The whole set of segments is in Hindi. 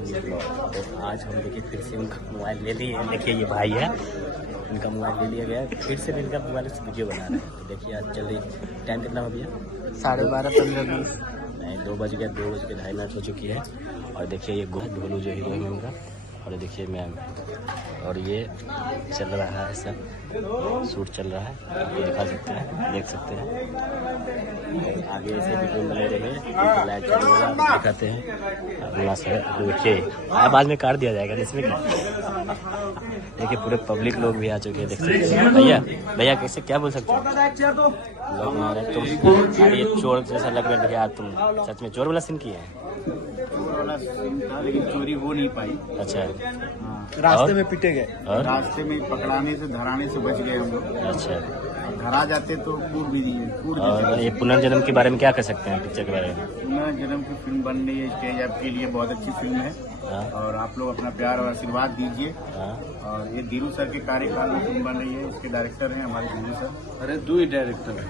New blog. तो आज हम देखिए फिर से उनका मोबाइल ले लिए। देखिए ये भाई है, इनका मोबाइल ले लिया गया है, फिर से इनका मोबाइल से वीडियो बना रहे हैं। तो देखिए आज जल्दी टाइम कितना हो गया? 12:30 15:20 नहीं 2 बज गया, 2 बज के 2.5 मिनट हो चुकी है। और देखिए ये ढोलू जो हीरोइन है उनका, और देखिए मैम, और ये चल रहा है सब शूट चल रहा है, आपको दिखा सकते हैं, देख सकते हैं। और आगे ऐसे वीडियो बने रहे, लाइट दिखाते हैं अपना से। देखिए आवाज में काट दिया जाएगा इसमें क्या। देखिए पूरे पब्लिक लोग भी आ चुके हैं, देख सकते हैं। भैया भैया कैसे क्या बोल सकते हो? लोग मारे तुम, अरे चोर जैसा लग रहा है यार, तुम सच में चोर वाला सीन किया है? लेकिन चोरी हो नहीं पाई। अच्छा, रास्ते में पिटे गए, और रास्ते में पकड़ाने से धराने से बच गए हम लोग। अच्छा, धरा जाते तो पूर्व और ये पुनर्जन्म के बारे में क्या कह सकते हैं पिक्चर के बारे में? पुनर्जन्म की फिल्म बन रही है, स्टेज आपके लिए बहुत अच्छी फिल्म है। हाँ, और आप लोग अपना प्यार और आशीर्वाद दीजिए। हाँ, और ये धीरू सर के कार्यकाल में फिल्म बन रही है, इसके डायरेक्टर हैं हमारे धीरू सर। अरे 2 ही डायरेक्टर है,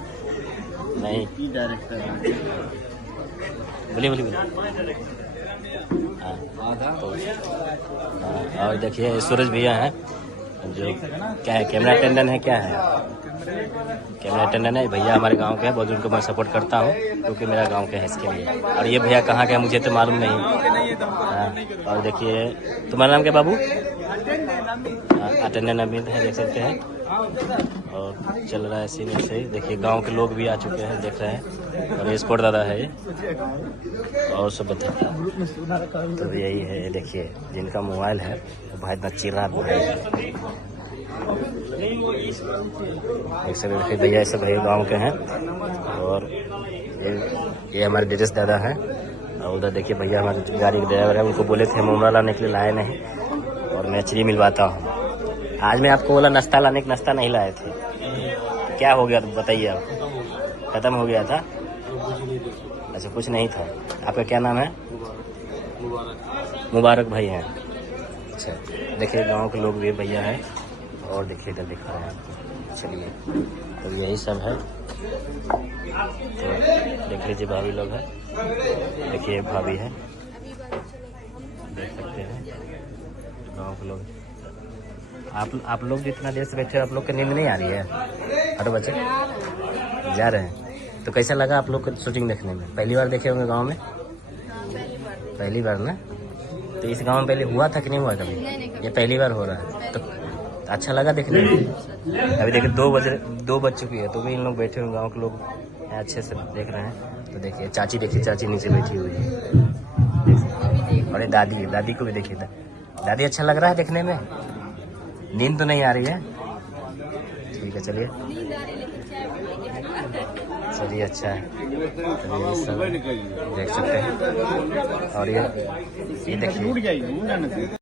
नहीं ही डायरेक्टर है। बोलिए बोलिए बोलिए। हाँ, तो हाँ, और देखिए सूरज भैया हैं जो क्या है, कैमरा अटेंडेंट है, क्या है कैमरा अटेंडेंट है। भैया हमारे गांव के हैं, बहुत उनको मैं सपोर्ट करता हूँ क्योंकि मेरा गांव के हैं इसके लिए। और ये भैया कहाँ के हैं मुझे तो मालूम नहीं। हाँ, और देखिए तुम्हारा नाम क्या बाबू? अटेंडेंट अमित है, देख सकते हैं। और चल रहा है सीन ऐसे ही। देखिए गांव के लोग भी आ चुके हैं, देख रहे हैं। और ये स्पोर्ट दादा है ये, और सब बताइए। तो यही है, देखिए जिनका मोबाइल है वो भाई इतना चिल्ला भाई है। देखिए भैया ऐसे भैया गांव के हैं। और ये हमारे ड्रेस दादा हैं। और उधर देखिए भैया हमारे गाड़ी के ड्राइवर है, उनको बोले थे मोमरा लाने के लिए, लाए नहीं। और मैं चीनी मिलवाता हूँ। आज मैं आपको बोला नाश्ता लाने का, नाश्ता नहीं लाए थे, क्या हो गया बताइए? आप खत्म हो गया था? अच्छा कुछ नहीं था। आपका क्या नाम है? मुबारक भाई हैं। अच्छा देखिए गांव के लोग भी भैया हैं। और देखिए इधर दिखा रहे हैं आपको। चलिए तो यही सब है। तो देख लीजिए भाभी लोग हैं, देखिए भाभी है, देख सकते हैं गाँव के लोग। आप लोग जितना देर से बैठे हो, आप लोग की नींद नहीं आ रही है? हटो बच्चे जा रहे हैं। तो कैसा लगा आप लोग को शूटिंग देखने में? पहली बार देखे होंगे गांव में? पहली बार ना? तो इस गांव में पहले हुआ था कि नहीं हुआ कभी? ये पहली बार हो रहा है, तो अच्छा लगा देखने में? अभी देखिए 2 बज चुकी है, तो भी इन लोग बैठे हुए गाँव के लोग अच्छे से देख रहे हैं। तो देखिए चाची, देखिए चाची नीचे बैठी हुई है। और ये दादी को भी देखिए। दादी अच्छा लग रहा है देखने में? नींद तो नहीं आ रही है? ठीक है चलिए चलिए, अच्छा है। चलिए सब देख सकते हैं। और ये देखिए